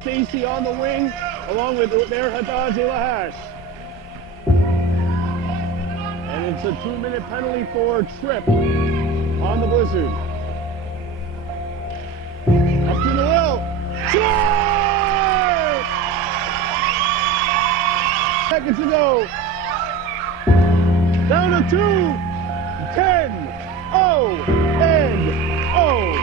Stacy on the wing, along with their Hadazi Lahash. And it's a 2-minute penalty for a trip on the Blizzard. Up to the wheel. Score! Seconds to go. Down to 2. 10. Oh, and oh.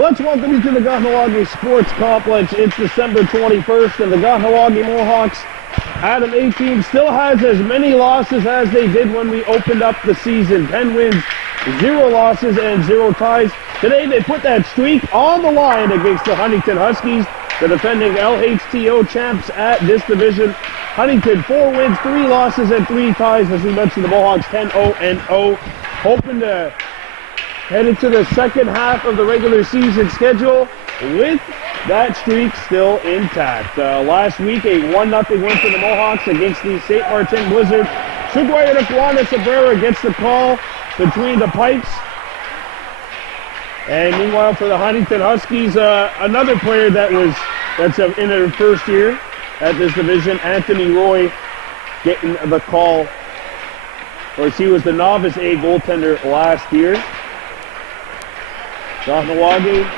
Let's welcome you to the Kahnawake Sports Complex. It's December 21st, and the Kahnawake Mohawks, Adam 18, still has as many losses as they did when we opened up the season. 10 wins, 0 losses, and 0 ties. Today they put that streak on the line against the Huntingdon Huskies, the defending LHTO champs at this division. Huntingdon, 4 wins, 3 losses, and 3 ties. As we mentioned, the Mohawks 10-0-0, hoping to head into the second half of the regular season schedule with that streak still intact. Last week, a 1-0 win for the Mohawks against the St. Martin Blizzard. Sugway Anaquana Sabrera gets the call between the pipes. And meanwhile, for the Huntingdon Huskies, another player that's in her first year at this division, Anthony Roy, getting the call. Of course, he was the novice A goaltender last year. Kahnawake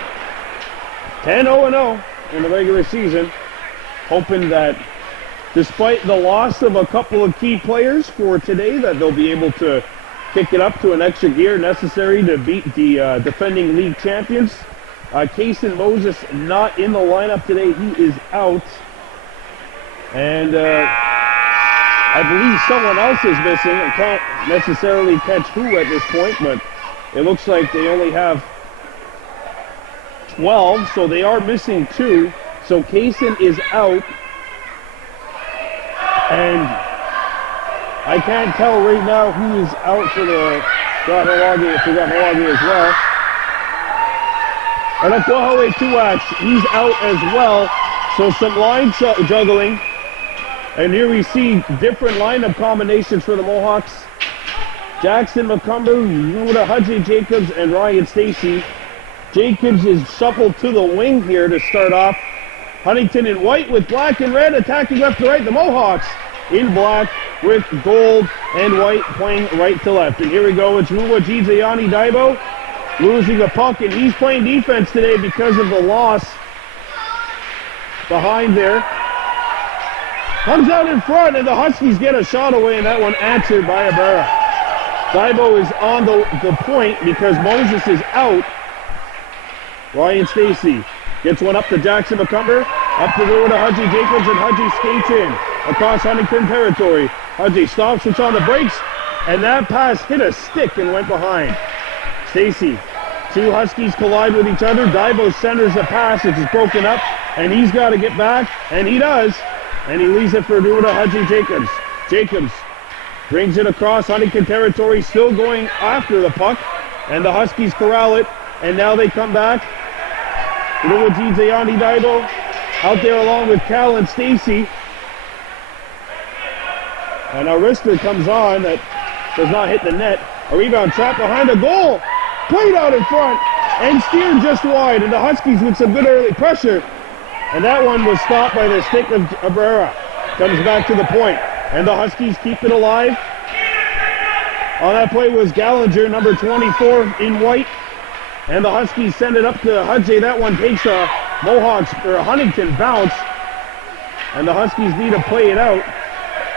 10-0-0 in the regular season, hoping that despite the loss of a couple of key players for today, that they'll be able to kick it up to an extra gear necessary to beat the defending league champions. Kason Moses not in the lineup today. He is out. And I believe someone else is missing. I can't necessarily catch who at this point, but it looks like they only have 12, so they are missing 2. So Kason is out, and I can't tell right now who is out for the Kahnawake as well. And Oklahoma Tuax, he's out as well. So some line juggling, and here we see different lineup combinations for the Mohawks. Jackson McCumber, Ruda Hudgy Jacobs, and Ryan Stacy. Jacobs is shuffled to the wing here to start off. Huntingdon in white with black and red, attacking left to right. The Mohawks in black with gold and white, playing right to left. And here we go, it's Ruwa Jizayani Daibo losing a puck, and he's playing defense today because of the loss behind there. Comes out in front, and the Huskies get a shot away, and that one answered by Ibarra. Daibo is on the point because Moses is out. Ryan Stacy gets one up to Jackson McCumber, up to Ruda Hudgy Jacobs, and Hudgy skates in across Huntingdon territory. Hudgy stops, it's on the brakes, and that pass hit a stick and went behind. Stacy, 2 Huskies collide with each other. Daibo centers the pass, it is broken up, and he's got to get back, and he does, and he leaves it for Ruda Hudgy Jacobs. Jacobs brings it across Huntingdon territory, still going after the puck, and the Huskies corral it, and now they come back. Ruwaji Zayani Daibo out there along with Cal and Stacy. And a wrister comes on that does not hit the net. A rebound trap behind a goal. Played out in front and steered just wide. And the Huskies with some good early pressure. And that one was stopped by the stick of Abrera. Comes back to the point. And the Huskies keep it alive. On that play was Gallinger, number 24 in white. And the Huskies send it up to Hudjay. That one takes a Mohawks or a Huntingdon bounce. And the Huskies need to play it out.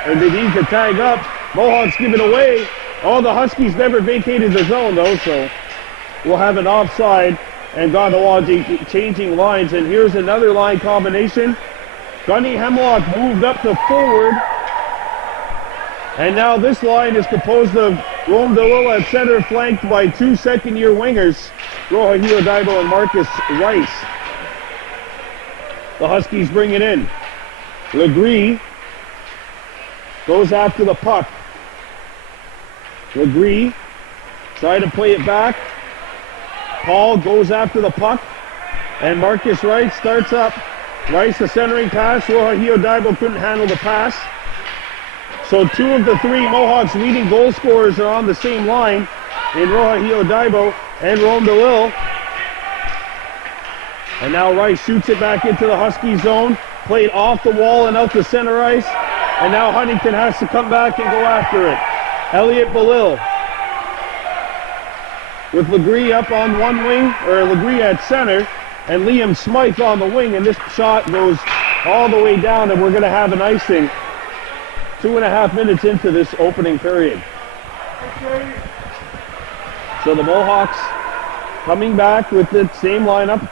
Or they need to tag up. Mohawks give it away. Oh, the Huskies never vacated the zone though, so we'll have an offside. And Kahnawake changing lines. And here's another line combination. Gunny Hemlock moved up to forward. And now this line is composed of Rome DeLille at center, flanked by two second-year wingers, Rohahio Daibo and Marcus Rice. The Huskies bring it in. Legree goes after the puck. Legree try to play it back. Paul goes after the puck. And Marcus Rice starts up. Rice a centering pass. Rohahio Daibo couldn't handle the pass. So two of the three Mohawks leading goal scorers are on the same line in Rohahio Daibo and Rome DeLille. And now Rice shoots it back into the Husky zone. Played off the wall and out to center ice. And now Huntingdon has to come back and go after it. Elliot Belil with Legree up on one wing, or Legree at center, and Liam Smythe on the wing. And this shot goes all the way down, and we're going to have an icing 2.5 minutes into this opening period. So the Mohawks coming back with the same lineup.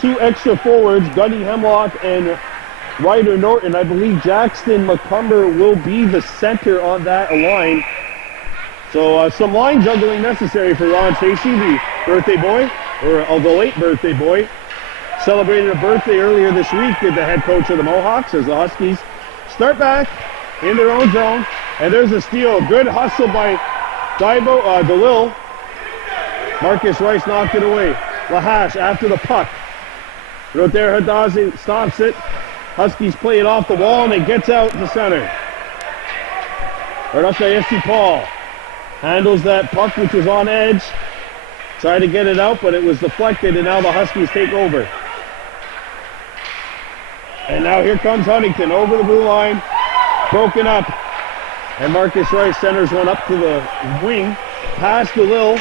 Two extra forwards, Gunny Hemlock and Ryder Norton. I believe Jackson McCumber will be the center on that line. So some line juggling necessary for Ron Stacey, the birthday boy, or the late birthday boy. Celebrated a birthday earlier this week with the head coach of the Mohawks as the Huskies start back in their own zone. And there's a steal. Good hustle by DeLille. Marcus Rice knocked it away. Lahash after the puck. Roder Hadazi stops it. Huskies play it off the wall and it gets out to center. Radaka Paul handles that puck which was on edge. Tried to get it out, but it was deflected, and now the Huskies take over. And now here comes Huntingdon over the blue line. Broken up. And Marcus Rice centers one up to the wing. Pass to Lil.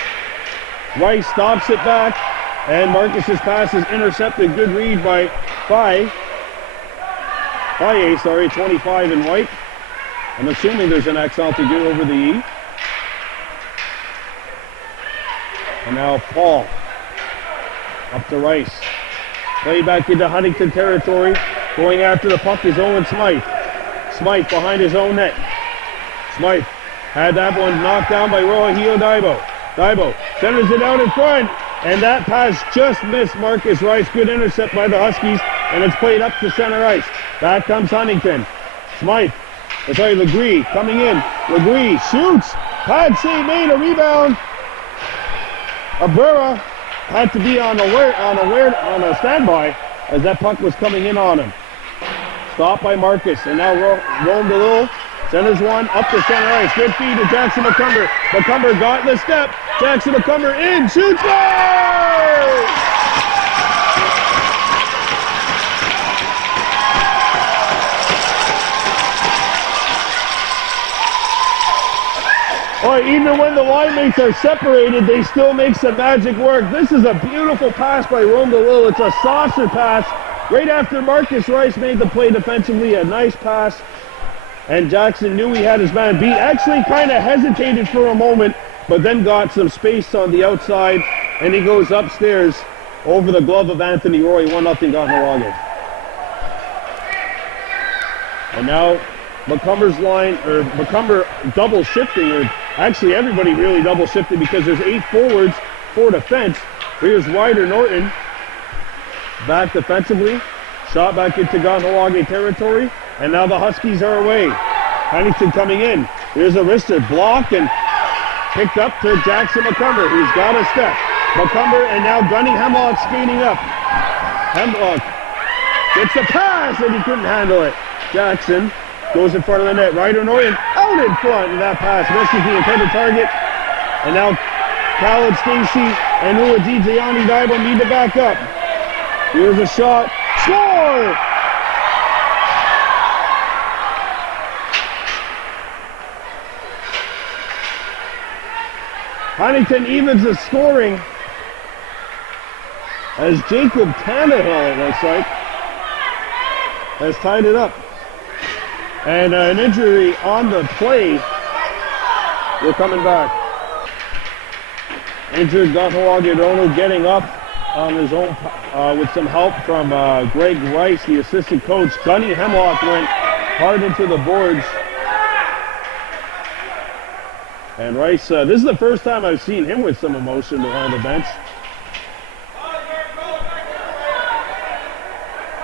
Rice stops it back. And Marcus's pass is intercepted. Good read by Faye, 25 in white. I'm assuming there's an accent to go over the E. And now Paul up to Rice. Play back into Huntingdon territory. Going after the puck is Owen Smythe. Smythe behind his own net. Smythe had that one knocked down by Rohahio Daibo. Daibo centers it out in front. And that pass just missed Marcus Rice. Good intercept by the Huskies. And it's played up to center ice. Back comes Huntingdon. Smythe. Legree coming in. Legree shoots. Pad save made, a rebound. Abrera had to be on a standby as that puck was coming in on him. Stopped by Marcus, and now Rome DeLille centers one up to center ice. Good feed to Jackson McCumber. McCumber got in the step. Jackson McCumber in, shoots, goal! Boy, even when the line mates are separated, they still make some magic work. This is a beautiful pass by Rome DeLille. It's a saucer pass right after Marcus Rice made the play defensively. A nice pass. And Jackson knew he had his man beat. Actually kind of hesitated for a moment, but then got some space on the outside. And he goes upstairs over the glove of Anthony Roy. 1-0 Kahnawake. And now McCumber's line, or McCumber double shifting, or actually everybody really double shifting because there's 8 forwards, 4 defense. Here's Ryder Norton back defensively, shot back into Kahnawake territory, and now the Huskies are away. Huntingdon coming in. Here's a wrister block and picked up to Jackson McCumber, who's got a step. McCumber and now Gunny Hemlock skating up. Hemlock gets a pass and he couldn't handle it. Jackson goes in front of the net. Ryder Norton out in front, and that pass misses the intended target. And now Khaled Stacey and Uladijayani Daibo need to back up. Here's a shot. Score! Huntingdon evens the scoring as Jacob Kahnawake, it looks like, has tied it up. And an injury on the play. We're coming back. Injured Kahnawake Rono getting up on his own with some help from Greg Rice, the assistant coach. Gunny Hemlock went hard into the boards. And Rice, this is the first time I've seen him with some emotion behind the bench.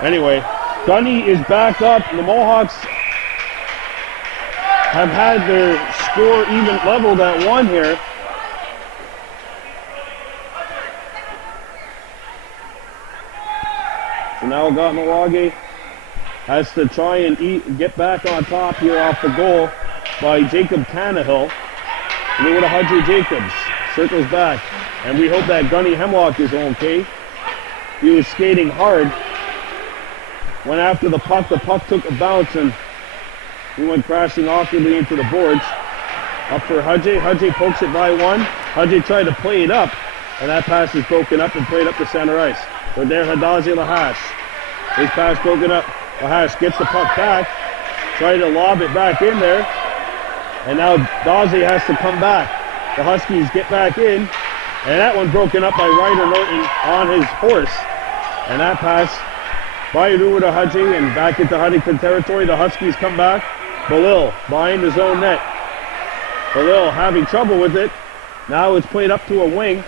Anyway, Gunny is back up. The Mohawks have had their score even leveled at 1 here. So now Kahnawake has to try and get back on top here off the goal by Jacob Kahnawake. Lewis Hudry Jacobs circles back, and we hope that Gunny Hemlock is okay. He was skating hard. Went after the puck took a bounce, and he went crashing awkwardly into the boards. Up for Hudry. Hudry pokes it by 1. Hudry tried to play it up, and that pass is broken up and played up to center ice. But there, Hadazi Lahash. His pass broken up. Lahash gets the puck back, tried to lob it back in there, and now Dazi has to come back. The Huskies get back in, and that one broken up by Ryder Norton on his horse. And that pass by Ruda Hudry and back into Huntingdon territory. The Huskies come back. Balil behind his own net. Balil having trouble with it. Now it's played up to a wing.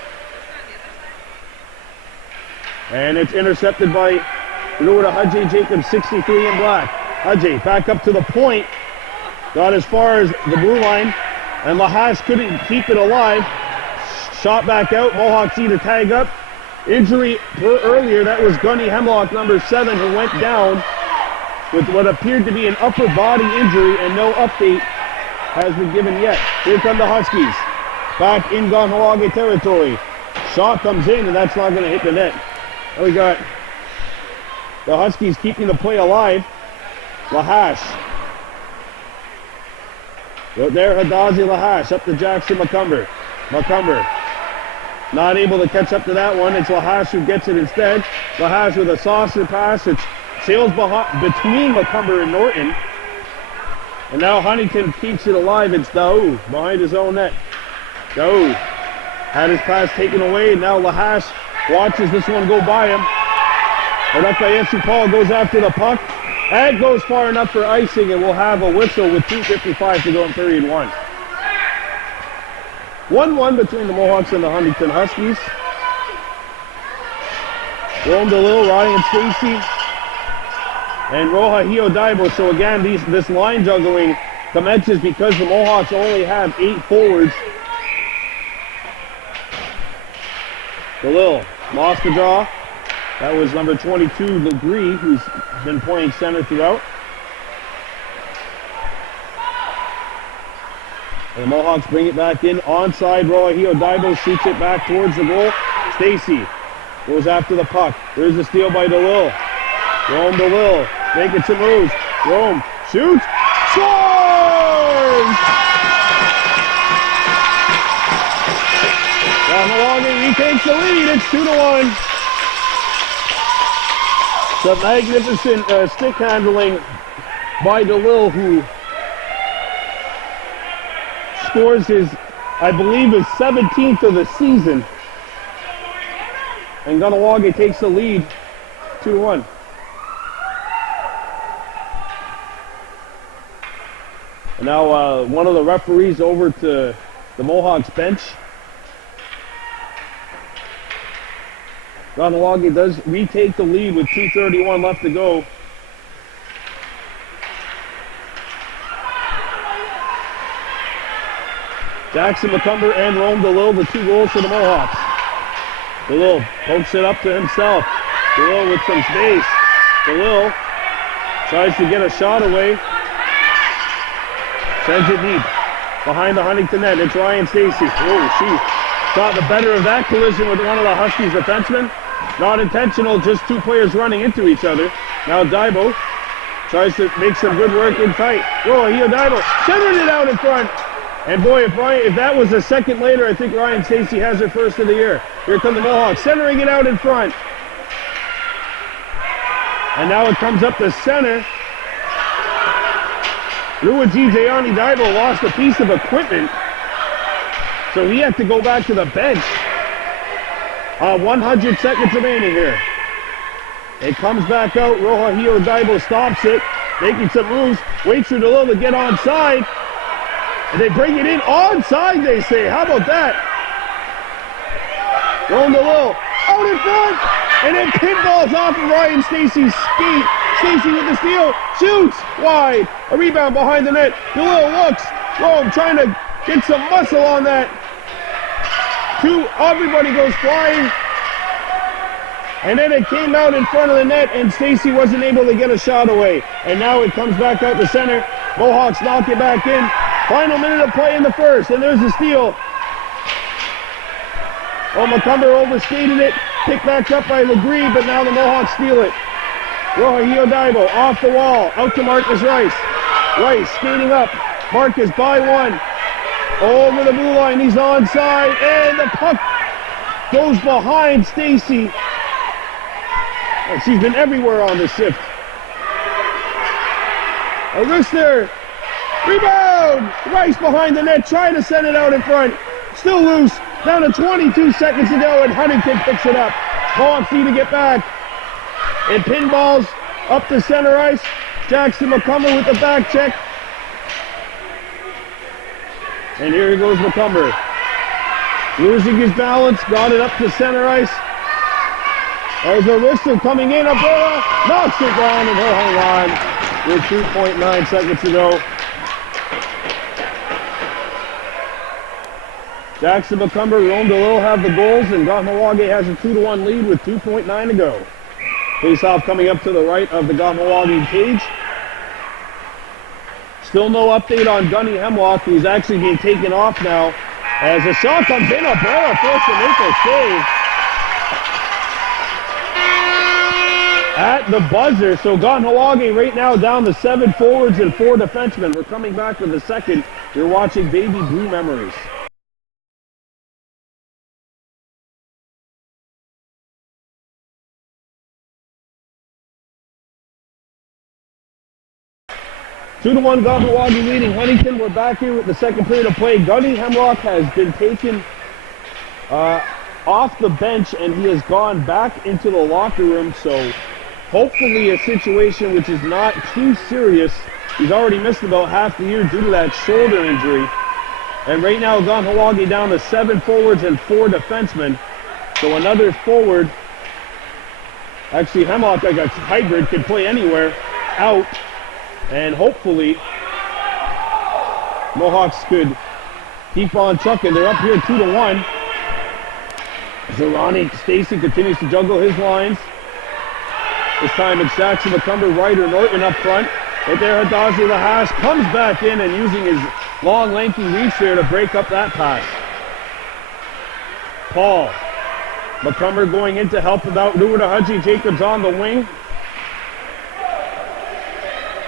And it's intercepted by Ruda Hudry Jacobs, 63 in black. Hudry back up to the point. Got as far as the blue line, and Lahash couldn't keep it alive. Shot back out. Mohawks need to tag up. Injury earlier, that was Gunny Hemlock, number 7, who went down with what appeared to be an upper body injury, and no update has been given yet. Here come the Huskies. Back in Kahnawake territory. Shot comes in, and that's not going to hit the net. And we got the Huskies keeping the play alive. Lahash. There, Hadazi Lahash up to Jackson McCumber. McCumber not able to catch up to that one. It's Lahash who gets it instead. Lahash with a saucer pass. It sails between McCumber and Norton. And now Huntingdon keeps it alive. It's Daou behind his own net. Daou had his pass taken away, and now Lahash watches this one go by him. Orakayesu Paul goes after the puck. And goes far enough for icing, and we'll have a whistle with 2:55 to go in period 1. 1-1 between the Mohawks and the Huntingdon Huskies. Rome DeLille, Ryan Stacy, and Roja Hiodaibo. So again, this line juggling commences because the Mohawks only have 8 forwards. DeLille lost the draw. That was number 22, Legree, who's been playing center throughout. And the Mohawks bring it back in. Onside, Roahio Daibo shoots it back towards the goal. Stacy goes after the puck. There's a steal by DeLille. Rome DeLille making some moves. Rome shoots. Scores! Kahnawake retakes the lead. It's 2-1. The magnificent stick handling by DeLille, who scores his, I believe, his 17th of the season. And Kahnawake takes the lead, 2-1. And now one of the referees over to the Mohawks bench. Kahnawake does retake the lead with 2:31 left to go. Jackson McCumber and Rome DeLille, the 2 goals for the Mohawks. DeLille pokes it up to himself. DeLille with some space. DeLille tries to get a shot away. Sends it deep behind the Huntingdon net. It's Ryan Stacy. Oh, she got the better of that collision with one of the Huskies defensemen. Not intentional, just 2 players running into each other. Now Daibo tries to make some good work in tight. Oh, here Daibo centered it out in front. And boy, if that was a second later, I think Ryan Stacy has her first of the year. Here come the Mohawks, centering it out in front. And now it comes up the center. Luigi Gianni Divo lost a piece of equipment, so he had to go back to the bench. 100 seconds remaining here. It comes back out. Rohahio Divo stops it, making some moves, waits for DeLille to get onside. And they bring it in onside, they say. How about that? Ron DeLille out in front, and then pinballs off of Ryan Stacy's skate. Stacy with the steal, shoots wide. A rebound behind the net. DeLille looks. Rome trying to get some muscle on that. Everybody goes flying. And then it came out in front of the net, and Stacy wasn't able to get a shot away. And now it comes back out the center. Mohawks knock it back in. Final minute of play in the first, and there's the steal. Oh, McCumber overskated it. Picked back up by Legree, but now the Mohawks steal it. Rohahio Divo off the wall, out to Marcus Rice. Rice skating up. Marcus by one. Over the blue line, he's onside, and the puck goes behind Stacy. Oh, she's been everywhere on the shift. A wrister. Rebound! Rice behind the net, trying to send it out in front. Still loose. Down to 22 seconds to go, and Huntingdon picks it up. Mohawks need to get back. It pinballs up the center ice. Jackson McCumber with the back check. And here goes McCumber. Losing his balance, got it up to center ice. There's a wrister coming in. Abdullah knocks it down, and he'll hang on with 2.9 seconds to go. Jackson McCumber, Rome DeLille have the goals, and Kahnawake has a 2-1 lead with 2.9 to go. Face-off coming up to the right of the Kahnawake cage. Still no update on Gunny Hemlock, who's actually being taken off now. As a shot comes in, Abera forced to make a save at the buzzer. So Kahnawake right now down to 7 forwards and 4 defensemen. We're coming back with the second. You're watching Baby Blue Memories. Two to 1 Kahnawake leading Huntingdon. We're back here with the second period of play. Gunny Hemlock has been taken off the bench, and he has gone back into the locker room. So hopefully a situation which is not too serious. He's already missed about half the year due to that shoulder injury. And right now Kahnawake down to 7 forwards and 4 defensemen. So another forward, actually Hemlock like a hybrid, can play anywhere, out. And hopefully, Mohawks could keep on trucking. They're up here 2-1. Zerani Stacy continues to juggle his lines. This time it's Jackson McCumber, Ryder Norton up front. Right there, Hadazi Lahas comes back in and using his long, lanky reach there to break up that pass. Paul. McCumber going in to help about Luwadahaji Jacobs on the wing.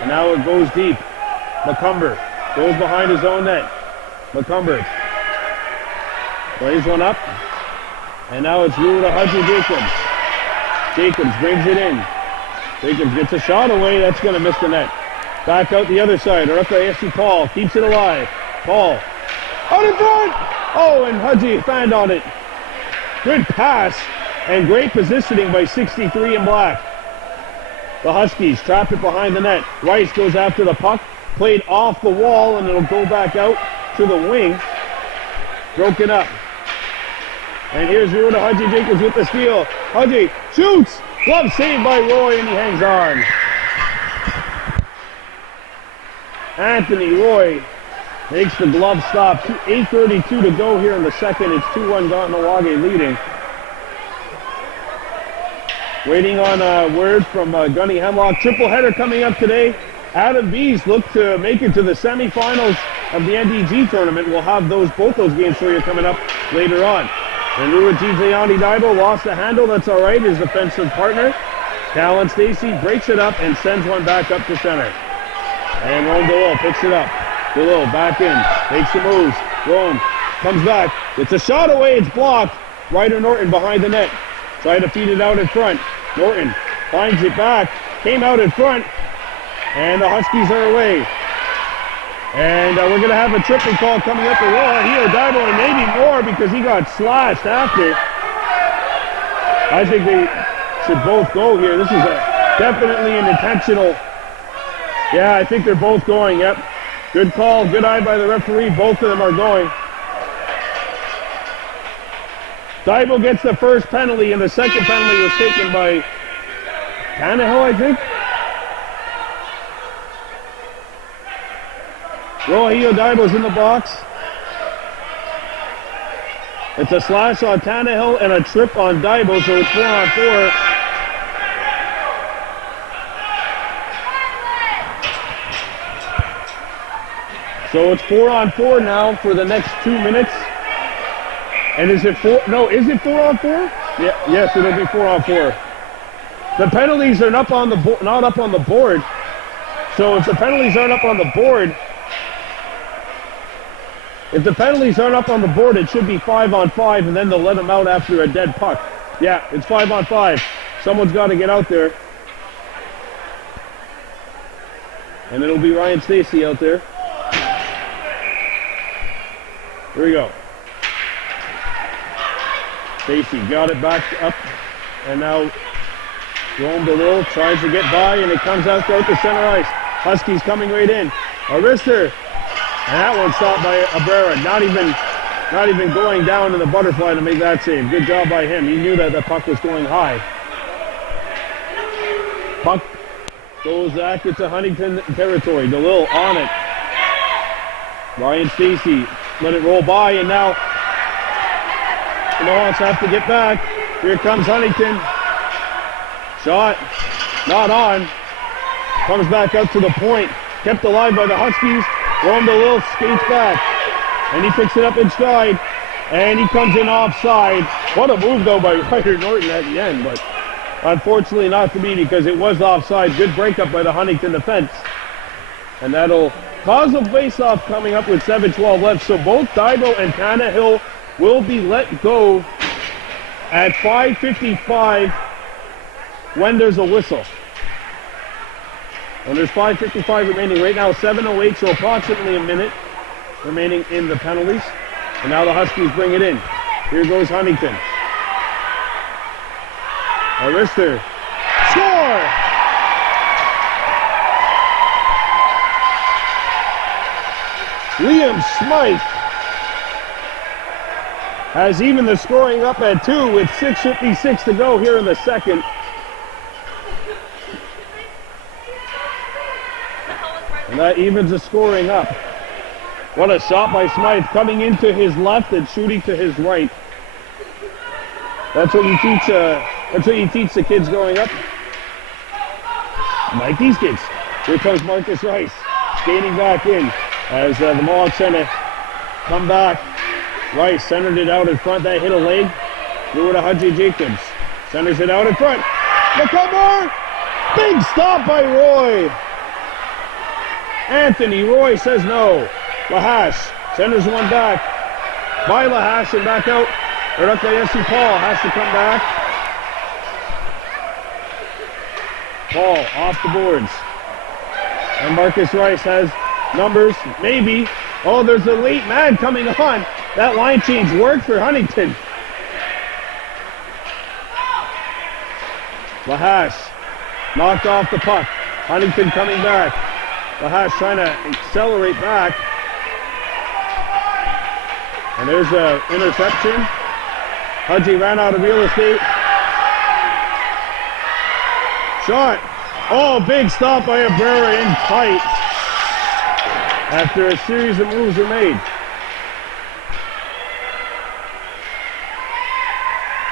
And now it goes deep. McCumber goes behind his own net. McCumber plays one up. And now it's Luwadahaji Jacobs. Jacobs brings it in. Jacobs gets a shot away. That's going to miss the net. Back out the other side. Araka Esi Paul keeps it alive. Paul out in front. Oh, and Haji found on it. Good pass and great positioning by 63 in black. The Huskies trap it behind the net. Rice goes after the puck. Played off the wall, and it'll go back out to the wing. Broken up. And here's Luwadahaji Jacobs with the steal. Haji shoots. Glove saved by Roy, and he hangs on. Anthony Roy makes the glove stop. 8:32 to go here in the second. It's 2-1 Kahnawake leading. Waiting on a word from Gunny Hemlock. Triple header coming up today. Adam Bees look to make it to the semifinals of the NDG tournament. We'll have both those games for you coming up later on. And Luigi Gianni Divo lost the handle. That's all right. His defensive partner, Callan Stacy, breaks it up and sends one back up to center. And Ron DeLille picks it up. Below, back in, makes the moves. Rome comes back. It's a shot away, it's blocked. Ryder Norton behind the net. Trying to feed it out in front. Norton finds it back. Came out in front. And the Huskies are away. And we're going to have a tripping call coming up the wall here. Dibo, and maybe more because he got slashed after. I think they should both go here. This is definitely an intentional. Yeah, I think they're both going. Yep. Good call. Good eye by the referee. Both of them are going. Dibo gets the first penalty, and the second penalty was taken by Kahnawake, I think. Rohio Dibo's in the box. It's a slash on Tannehill and a trip on Dibo, so it's 4-on-4. So it's 4-on-4 now for the next 2 minutes. And is it 4? No, is it 4-on-4? Yeah, yes, it'll be 4-on-4. The penalties are not on the board. So if the penalties aren't up on the board, it should be 5-on-5, and then they'll let them out after a dead puck. Yeah, it's 5-on-5. Someone's got to get out there. And it'll be Ryan Stacy out there. Here we go. Stacy got it back up, and now Rome below tries to get by, and it comes out to center ice. Huskies coming right in. Arister, and that one stopped by Abrera. Not even going down in the butterfly to make that save. Good job by him. He knew that the puck was going high. Puck goes back into Huntingdon territory. DeLille on it. Ryan Stacy let it roll by, and now the Mohawks have to get back. Here comes Huntingdon. Shot, not on. Comes back up to the point. Kept alive by the Huskies. Rome DeLille skates back. And he picks it up in stride. And he comes in offside. What a move, though, by Ryder Norton at the end. But unfortunately not to be, because it was offside. Good breakup by the Huntingdon defense. And that'll cause a face-off coming up with 7:12 left. So both Dibo and Tannehill will be let go at 5:55 when there's a whistle. And there's 5:55 remaining. Right now, 7:08, so approximately a minute remaining in the penalties. And now the Huskies bring it in. Here goes Huntingdon. Arister. Score! Liam Smythe has even the scoring up at 2 with 6:56 to go here in the second. And that evens the scoring up. What a shot by Smythe, coming into his left and shooting to his right. That's what you teach. That's what you teach the kids growing up. Like these kids. Here comes Marcus Rice, skating back in as the Mohawks trying to come back. Rice centered it out in front. That hit a leg. Threw it to Hudgy Jacobs. Centers it out in front. The cover! Big stop by Roy. Anthony Roy says no. Lahash centers one back. By Lahash and back out. Rukayesi Paul has to come back. Paul off the boards. And Marcus Rice has numbers, maybe. Oh, there's a late man coming on. That line change worked for Huntingdon. Lahash knocked off the puck. Huntingdon coming back. Lahash trying to accelerate back. And there's an interception. Hudgy ran out of real estate. Shot. Oh, big stop by Abrera in tight after a series of moves were made.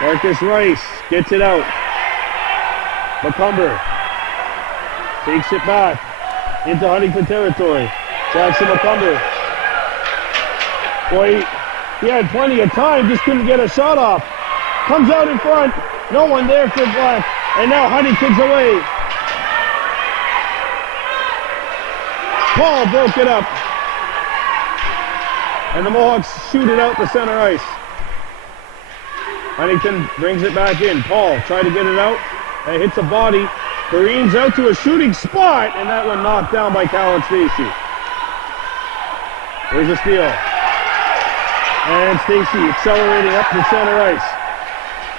Marcus Rice gets it out. McCumber takes it back into Huntingdon territory. Jackson McCumber. Boy, he had plenty of time, just couldn't get a shot off. Comes out in front. No one there for Black. And now Huntington's away. Paul broke it up. And the Mohawks shoot it out the center ice. Huntingdon brings it back in. Paul tried to get it out. And hits a body. Careens out to a shooting spot. And that one knocked down by Callan Stacey. There's a steal. And Stacey accelerating up the center ice.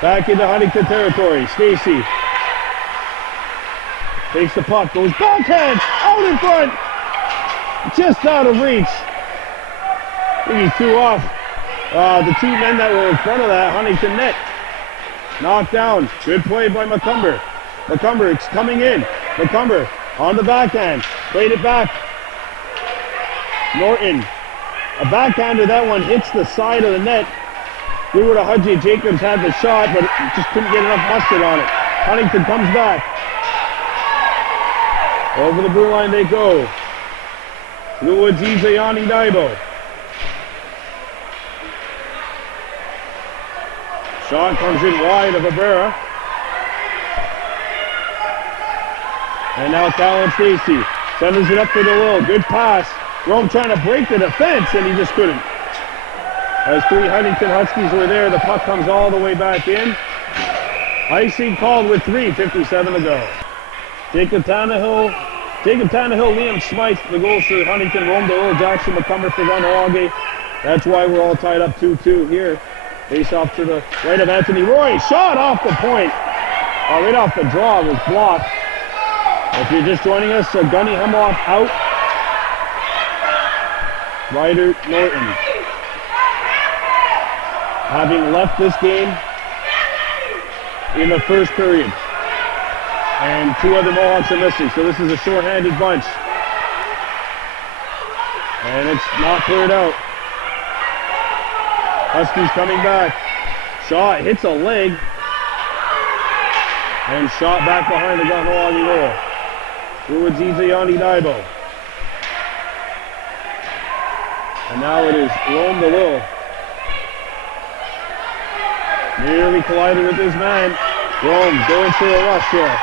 Back into Huntingdon territory. Stacey takes the puck. Goes backhand. Out in front. Just out of reach. I think he threw off the two men that were in front of that Huntingdon net. Knocked down. Good play by McCumber. McCumber coming in. McCumber on the backhand. Played it back. Norton. A backhander. That one hits the side of the net. Threw it to Hudgy. Jacobs had the shot, but just couldn't get enough mustard on it. Huntingdon comes back. Over the blue line they go. Lua Yanni Daibo. Shot comes in wide of Abera. And now Callan Stacey sends it up for the Will. Good pass. Rome trying to break the defense, and he just couldn't. As three Huntingdon Huskies were there, the puck comes all the way back in. Icing called with 3:57 to go. Jacob Tannehill, Liam Smythe, the goals for Huntingdon. Rome DeLille, Jackson McCumber for Kahnawake. That's why we're all tied up 2-2 here. Face off to the right of Anthony Roy. Shot off the point. Right off the draw, was blocked. If you're just joining us, Gunny Hemlock out. Ryder Norton, having left this game in the first period. And two other Mohawks are missing, so this is a short-handed bunch. And it's not cleared out. Huskies coming back. Shot hits a leg. And shot back behind the Kahnawake goal. Ruidziza Yanni Daibo. And now it is Rome DeLille. Nearly collided with his man. Rome going for a rush here.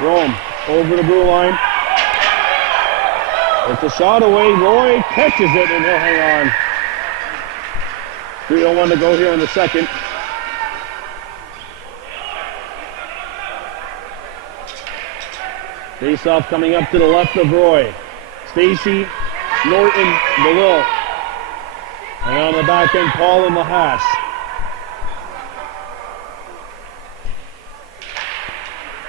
Rome over the blue line. It's a shot away. Roy catches it and he'll hang on. 3:01 to go here in the second. Face-off coming up to the left of Roy. Stacey, Norton, DeLille. And on the back end, Paul and Lahash.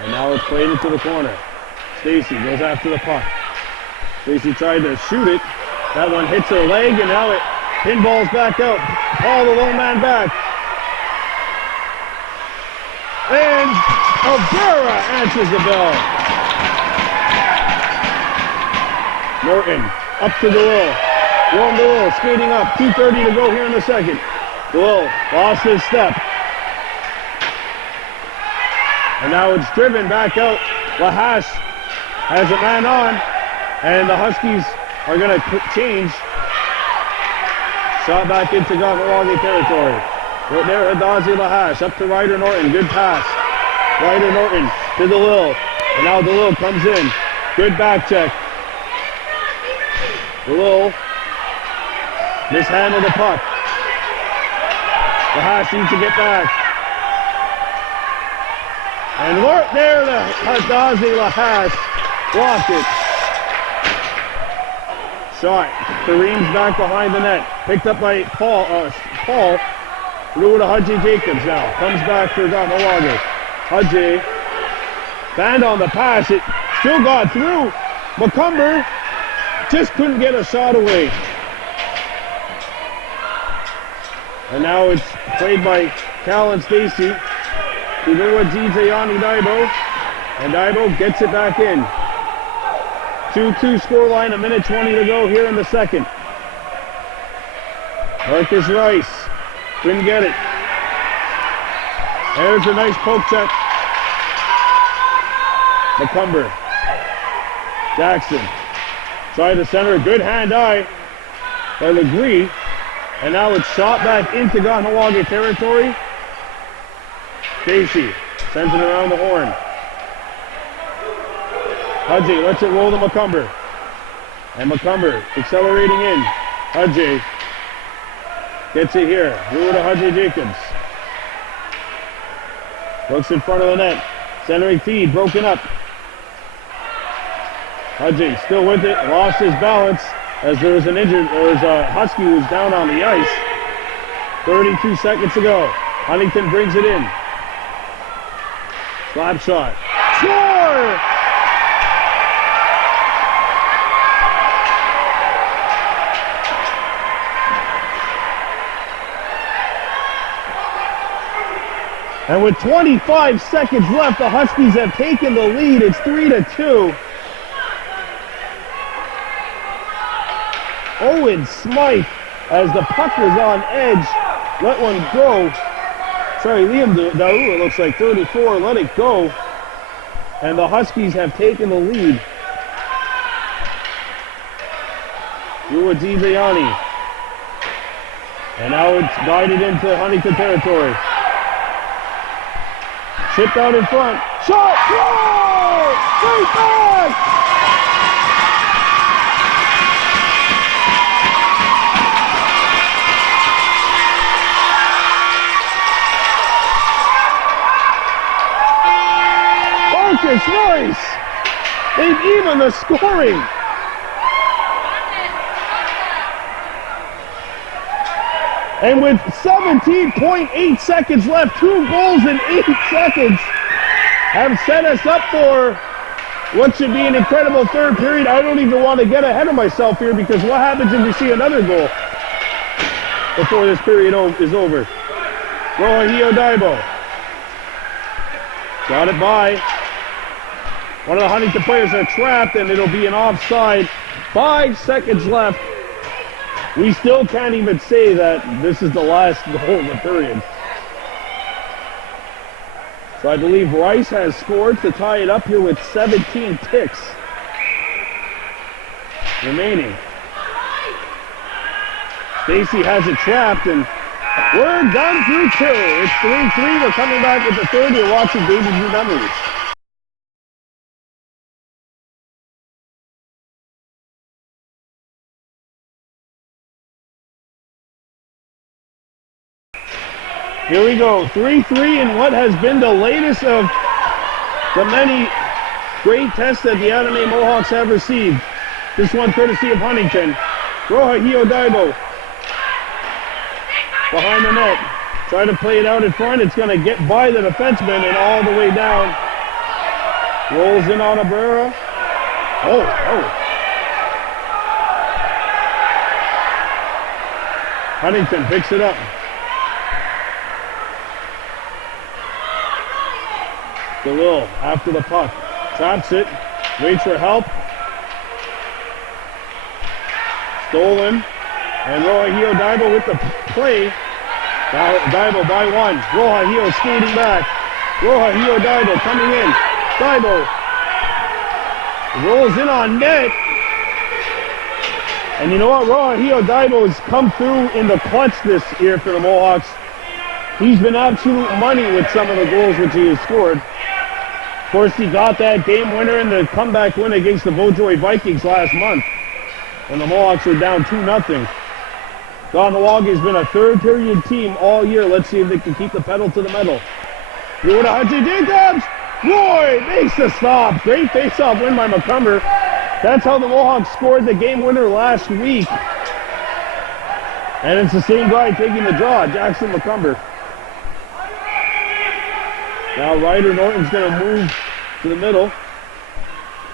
And now it's played into the corner. Stacey goes after the puck. Stacey tried to shoot it. That one hits her leg, and now it pinballs back out. Paul, the lone man, back. And Alvera answers the bell. Norton up to DeLille. Rome DeLille skating up. 2:30 to go here in the second. DeLille lost his step. And now it's driven back out. Lahash has a man on. And the Huskies are going to change. Shot back into Kahnawake territory. Right there, Adazi Lahash up to Ryder Norton. Good pass. Ryder Norton to DeLille. And now DeLille comes in. Good back check. DeLille mishandled the puck. Lahash needs to get back. And right there, the Adazi Lahash blocked it. Shot. Kareem's back behind the net. Picked up by Paul. Threw to Hudgy Jacobs now. Comes back for Kahnawake. Hudgy. Band on the pass. It still got through. McCumber just couldn't get a shot away. And now it's played by Callan Stacey. Ruidziza Yanni Daibo. And Daibo gets it back in. 2-2 scoreline, 1:20 to go here in the second. Marcus Rice couldn't get it. There's a nice poke check. McCumber. Jackson tried to center a good hand-eye by Legree. And now it's shot back into Kahnawake territory. Stacey sends it around the horn. Hudgy lets it roll to McCumber. And McCumber accelerating in. Hudgy Gets it here. Through to Hudley Jacobs. Looks in front of the net. Centering feed, broken up. Hudley still with it, lost his balance as there was a Husky who was down on the ice. 32 seconds to go. Huntingdon brings it in. Slap shot. Score! And with 25 seconds left, the Huskies have taken the lead. It's 3-2. Owen Smythe, as the puck is on edge, let one go. Sorry, Liam Daou, it looks like 34, let it go. And the Huskies have taken the lead. Rua Dibayani. And now it's guided into Huntingdon territory. Chipped out in front. Shot! Goal! Straight back! Marcus Royce! They've evened the scoring. And with 17.8 seconds left, 2 goals in 8 seconds have set us up for what should be an incredible third period. I don't even want to get ahead of myself here, because what happens if we see another goal before this period is over? Rohio Daibo. Got it by. One of the Huntingdon players are trapped, and it'll be an offside. 5 seconds left. We still can't even say that this is the last goal of the period. So I believe Rice has scored to tie it up here with 17 ticks remaining. Stacy has it trapped, and we're done through 2. It's 3-3. We're coming back with the third. You're watching Baby Blue Memories. Here we go, 3-3 in what has been the latest of the many great tests that the Anime Mohawks have received. This one courtesy of Huntingdon. Rohio Daibo behind the net. Try to play it out in front. It's going to get by the defenseman and all the way down. Rolls in on Abrera. Oh. Huntingdon picks it up. DeLille after the puck. Taps it. Waits for help. Stolen. And Rohio Daibo with the play. Daibo by one. Rohio skating back. Rohio Daibo coming in. Daibo rolls in on net. And you know what? Rohio Daibo has come through in the clutch this year for the Mohawks. He's been absolute money with some of the goals which he has scored. Of course, he got that game winner in the comeback win against the Beaujoy Vikings last month when the Mohawks were down 2-0. Kahnawake has been a third period team all year. Let's see if they can keep the pedal to the metal. Through to Hudley Jacobs. Roy makes the stop. Great face-off win by McCumber. That's how the Mohawks scored the game winner last week. And it's the same guy taking the draw, Jackson McCumber. Now Ryder Norton's going to move to the middle,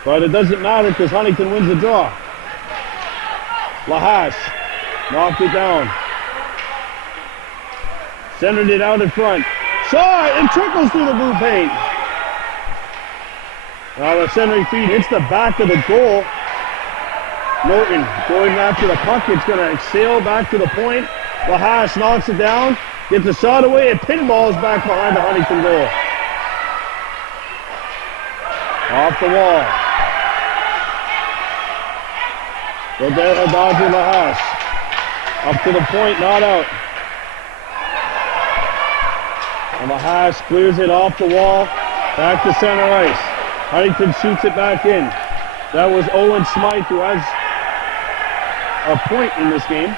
but it doesn't matter because Huntingdon wins the draw. Lahash knocked it down. Centered it out in front. Shot and trickles through the blue paint. Now the centering feed hits the back of the goal. Norton going after the puck. It's going to sail back to the point. Lahash knocks it down, gets a shot away, and pinballs back behind the Huntingdon goal. Off the wall. Roberto Dodger Lahash. Up to the point, not out. And Lahash clears it off the wall. Back to center ice. Huntingdon shoots it back in. That was Owen Smythe, who has a point in this game.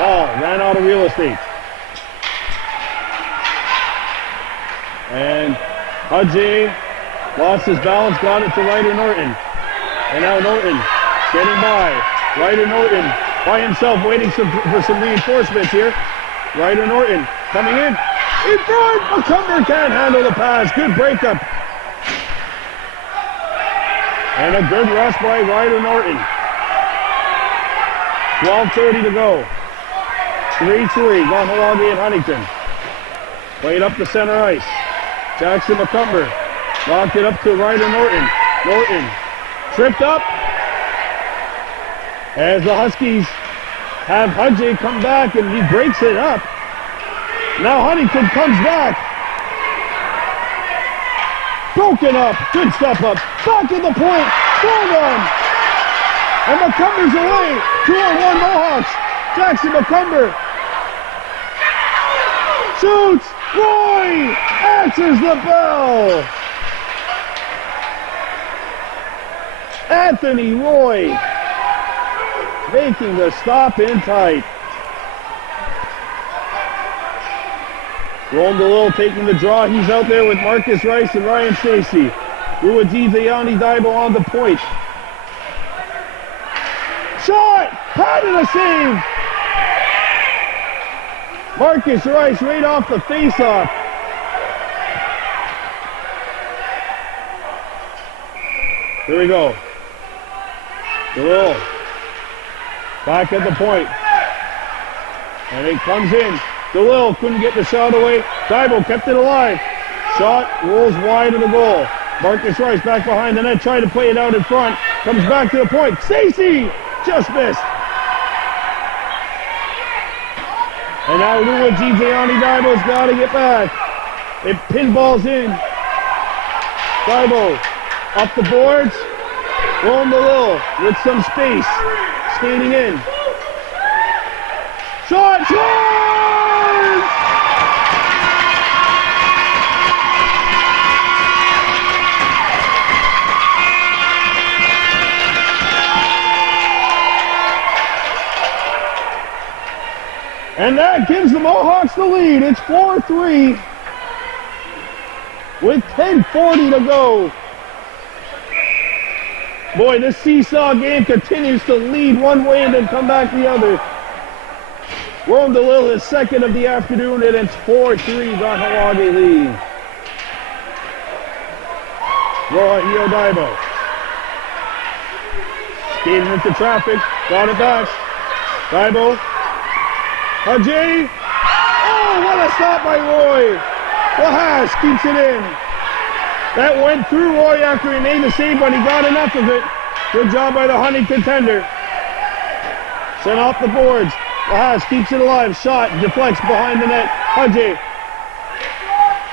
Oh, ran out of real estate. And Hudgy lost his balance, got it to Ryder Norton. And now Norton getting by. Ryder Norton by himself, waiting for some reinforcements here. Ryder Norton coming in front. McCumber can't handle the pass. Good breakup. And a good rush by Ryder Norton. 12:30 to go. 3-3, Kahnawake and Huntingdon. Played up the center ice. Jackson McCumber locked it up to Ryder Norton. Norton tripped up. As the Huskies have Hudgy come back and he breaks it up. Now Huntingdon comes back. Broken up. Good step up. Back to the point. 4-1. And McCumber's away. 2-on-1 Mohawks. Jackson McCumber shoots. Roy answers the bell. Anthony Roy making the stop in tight. Rome DeLille taking the draw. He's out there with Marcus Rice and Ryan Stacey. Ruadize Yanni Daibo on the point. Shot! How did a save? Marcus Rice right off the face-off. Here we go. DeLille back at the point. And it comes in. DeLille couldn't get the shot away. Daibo kept it alive. Shot rolls wide of the goal. Marcus Rice back behind the net, trying to play it out in front. Comes back to the point. Stacey just missed. And now Ruadize Daibo's got to get back. It pinballs in. Daibo up the boards. Rome DeLille with some space. Skating in. Shot! Scores! And that gives the Mohawks the lead. It's 4-3 with 10:40 to go. Boy, this seesaw game continues to lead one way and then come back the other. Rome DeLille is second of the afternoon, and it's 4-3 Kahnawake lead. Rohio Daibo skating into traffic, got it back. Daibo. Hudgy. Oh, what a stop by Roy. Lahash keeps it in. That went through Roy after he made the save, but he got enough of it. Good job by the Huntingdon tender. Sent off the boards. Lahash keeps it alive. Shot deflects behind the net. Hudgy.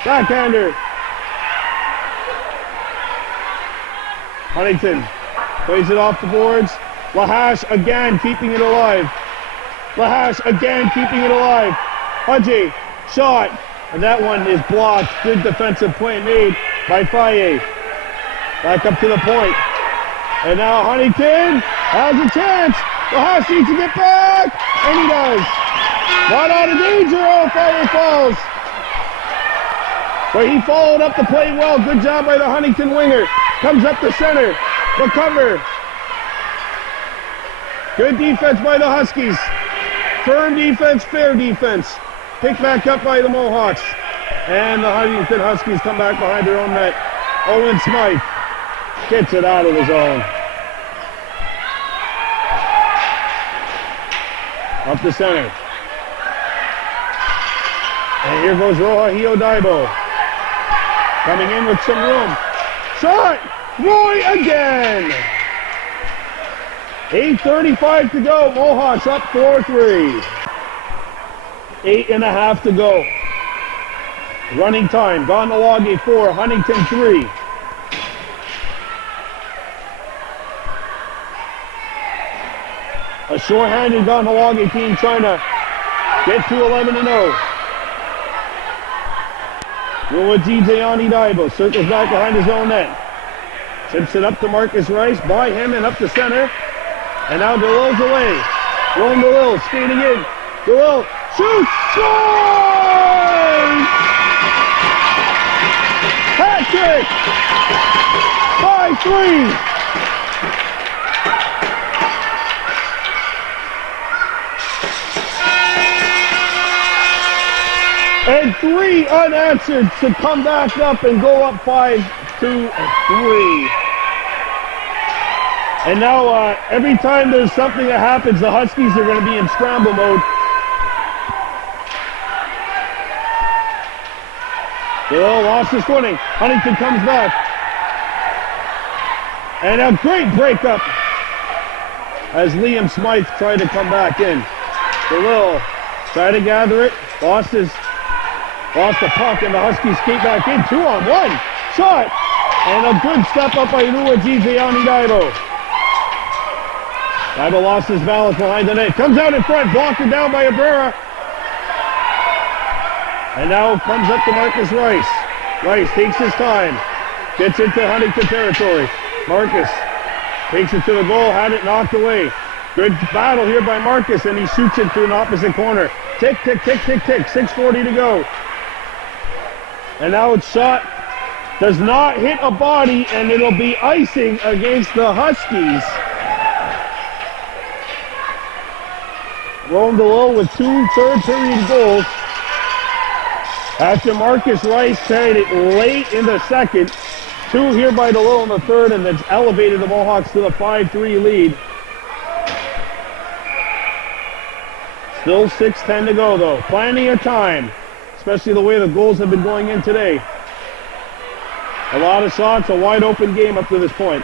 Backhander. Huntingdon plays it off the boards. Lahash again keeping it alive. Lahash again keeping it alive. Hudgy. Shot. And that one is blocked. Good defensive play made by Faye. Back up to the point. And now Huntingdon has a chance. Lahash needs to get back. And he does. Not out of danger. Oh, Faye falls. But he followed up the play well. Good job by the Huntingdon winger. Comes up the center. McCumber. Good defense by the Huskies. Firm defense, fair defense. Picked back up by the Mohawks. And the Huntingdon Huskies come back behind their own net. Owen Smythe gets it out of the zone. Up the center. And here goes Rohio Daibo. Coming in with some room. Shot! Roy again! 8:35 to go. Mohawks up 4-3. 8.5 to go. Running time. Kahnawake 4, Huntingdon 3. A short-handed Kahnawake team trying to get to 11-0. Ruadize Yanni Daibo circles back behind his own net. Chips it up to Marcus Rice, by him and up the center. And now DeLille's away. Rome DeLille skating in. DeLille shoots, scores! Hat trick! By 3! And 3 unanswered to come back up and go up 5-3. And now every time there's something that happens, the Huskies are going to be in scramble mode. DeLille lost his footing. Huntingdon comes back. And a great breakup as Liam Smythe tried to come back in. DeLille tried to gather it, lost the puck, and the Huskies skate back in. 2-on-1 shot, and a good step up by Rua Giziani Daibo. Daibo lost his balance behind the net. Comes out in front, blocked it down by Abrera. And now comes up to Marcus Rice. Rice takes his time, gets into Huntingdon territory. Marcus takes it to the goal, had it knocked away. Good battle here by Marcus, and he shoots it to an opposite corner. Tick, tick, tick, tick, tick, 6:40 to go. And now it's shot, does not hit a body, and it'll be icing against the Huskies. Rome DeLille with 2 third-period goals. After Marcus Rice carried it late in the second. 2 here by DeLille in the third, and that's elevated the Mohawks to the 5-3 lead. Still 6:10 to go, though. Plenty of time, especially the way the goals have been going in today. A lot of shots, a wide open game up to this point.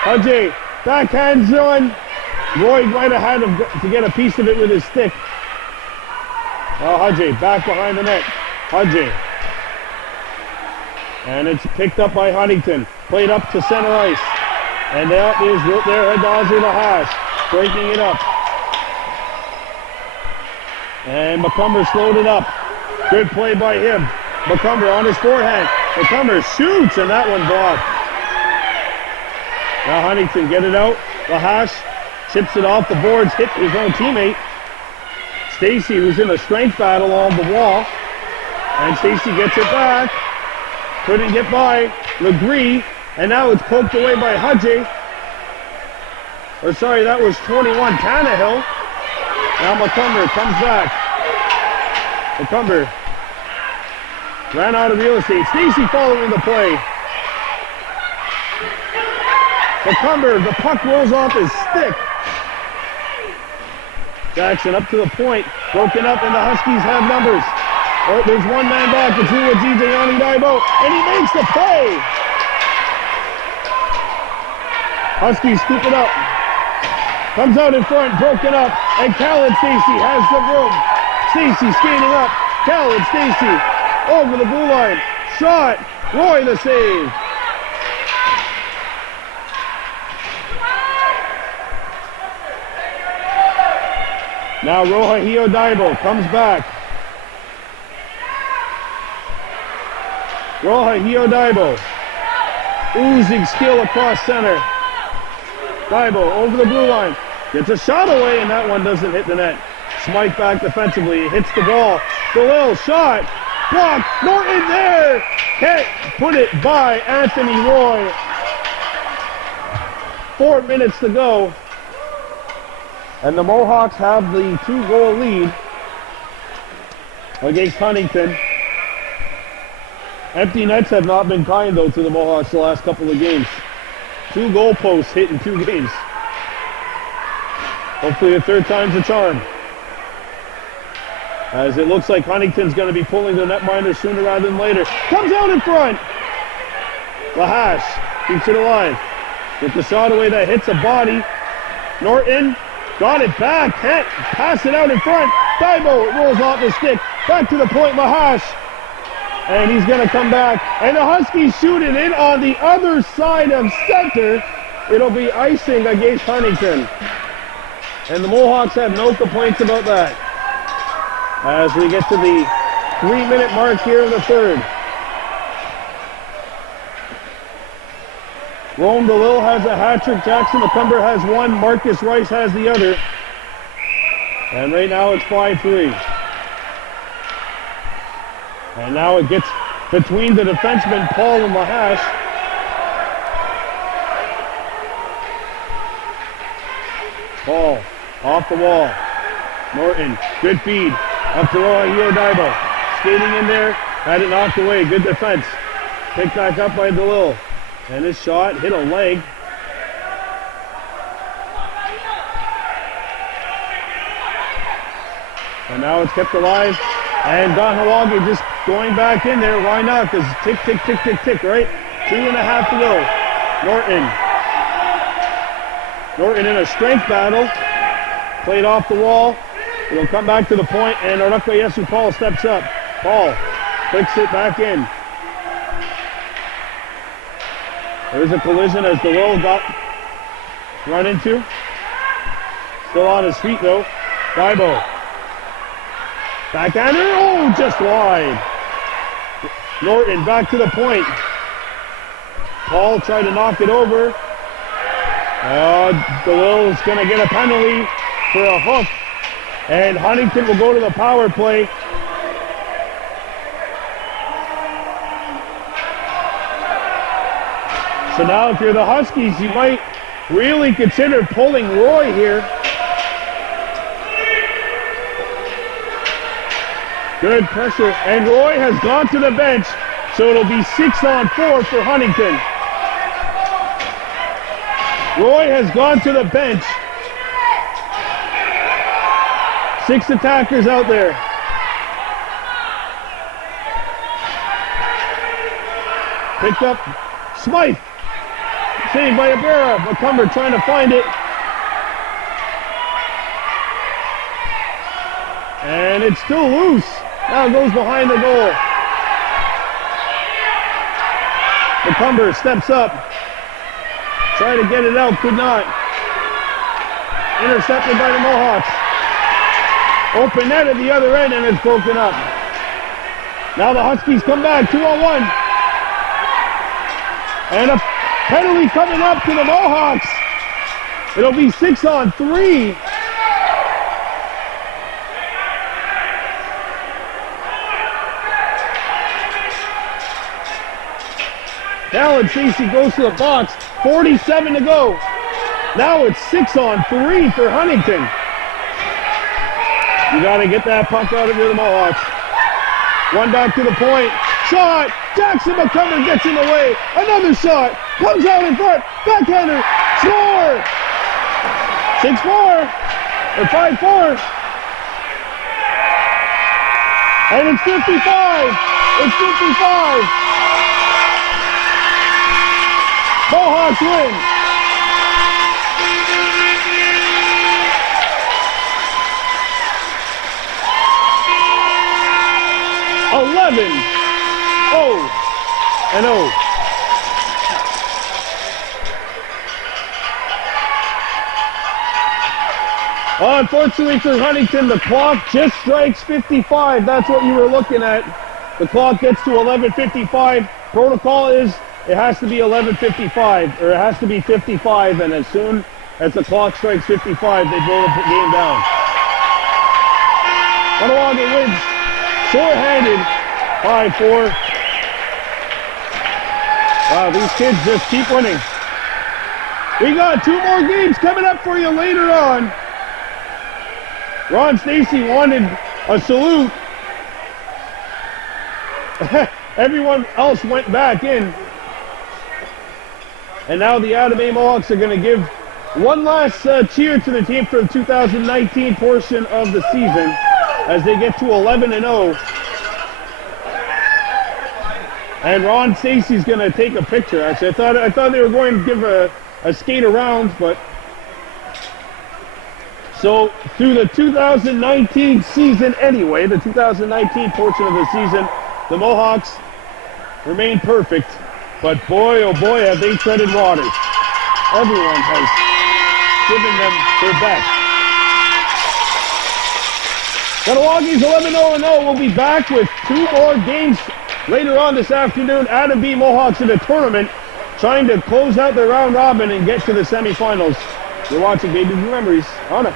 Hudjay, backhand zone. Roy might have had to get a piece of it with his stick. Well, Hudjay back behind the net. Hudjay. And it's picked up by Huntingdon. Played up to center ice. And that is there Hadazi Lahash breaking it up. And McCumber slowed it up. Good play by him. McCumber on his forehand. McCumber shoots, and that one blocked. Now Huntingdon get it out. Lahash chips it off the boards, hit his own teammate. Stacy, who's in a strength battle on the wall. And Stacy gets it back. Couldn't get by Legree. And now it's poked away by Hudjay. Or sorry, that was 21 Tannehill. Now McCumber comes back. McCumber ran out of real estate. Stacy following the play. McCumber, the puck rolls off his stick. Jackson up to the point, broken up, and the Huskies have numbers. Oh, there's one man back, it's Rua Giziani Daibo, and he makes the play. Huskies scoop it up. Comes out in front, broken up, and Khaled Stacy has the room. Stacy skating up. Khaled Stacy over the blue line. Shot. Roy the save. Now Rohahio Daibo comes back. Rohahio Daibo. Oozing skill across center. Daibo over the blue line. Gets a shot away, and that one doesn't hit the net. Smythe back defensively. Hits the ball. DeLille shot. Block. Norton there. Can't put it by Anthony Roy. 4 minutes to go. And the Mohawks have the 2-goal lead against Huntingdon. Empty nets have not been kind, though, to the Mohawks the last couple of games. 2 goal posts hit in 2 games. Hopefully the third time's a charm. As it looks like Huntington's going to be pulling the netminder sooner rather than later. Comes out in front. Lahash keeps it alive. Gets the shot away that hits a body. Norton got it back. Can't pass it out in front. Daibo rolls off the stick. Back to the point, Lahash. And he's going to come back. And the Huskies shoot it in on the other side of center. It'll be icing against Huntingdon. And the Mohawks have no complaints about that. As we get to the 3-minute mark here in the third. Rome DeLille has a hat trick. Jackson McCumber has one. Marcus Rice has the other. And right now it's 5-3. And now it gets between the defensemen, Paul and Lahash. Paul off the wall. Norton, good feed. Up to Hio Daibo. Skating in there, had it knocked away. Good defense. Picked back up by DeLille. And his shot hit a leg. And now it's kept alive. And Kahnawake just going back in there. Why not? Because tick, tick, tick, tick, tick, right? 2.5 to go. Norton in a strength battle. Played off the wall. It'll come back to the point, and Arakayesu Paul steps up. Paul flicks it back in. There's a collision as DeLille got run into. Still on his feet though. Daibo. Backhander, oh, just wide. Norton back to the point. Paul tried to knock it over. DeLille is going to get a penalty for a hook. And Huntingdon will go to the power play. So now if you're the Huskies, you might really consider pulling Roy here. Good pressure, and Roy has gone to the bench, so it'll be 6-on-4 for Huntingdon. Roy has gone to the bench. 6 attackers out there. Picked up Smythe. Saved by Ibarra. McCumber trying to find it. And it's still loose. Now it goes behind the goal. McCumber steps up. Trying to get it out, could not. Intercepted by the Mohawks. Open net at the other end, and it's broken up. Now the Huskies come back, 2-on-1. And a penalty coming up to the Mohawks. It'll be 6-on-3. Alan Stacey goes to the box, 47 to go. Now it's 6-on-3 for Huntingdon. You got to get that puck out of here, the Mohawks. One back to the point. Shot! Jackson McCumber gets in the way. Another shot. Comes out in front. Backhander. Score! 6-4. Or 5-4. And it's 55. It's 55. Mohawks win. And 0. Unfortunately for Huntingdon, the clock just strikes 55. That's what you were looking at. The clock gets to 11:55. Protocol is it has to be 11:55, or it has to be 55, and as soon as the clock strikes 55, they blow the game down. Kahnawake wins, short-handed, 5-4. Wow, these kids just keep winning. We got 2 more games coming up for you later on. Ron Stacey wanted a salute. Everyone else went back in. And now the Adam A Mohawks are going to give one last cheer to the team for the 2019 portion of the season as they get to 11-0. And Ron Stacey's going to take a picture. Actually, I thought they were going to give a skate around, but so through the 2019 season anyway, the 2019 portion of the season, the Mohawks remain perfect. But boy, oh boy, have they treaded waters. Everyone has given them their best. Kahnawakes 11-0-0. We'll be back with 2 more games later on this afternoon. Adam B Mohawks in the tournament, trying to close out their round robin and get to the semifinals. You're watching Baby Blue Memories. On it.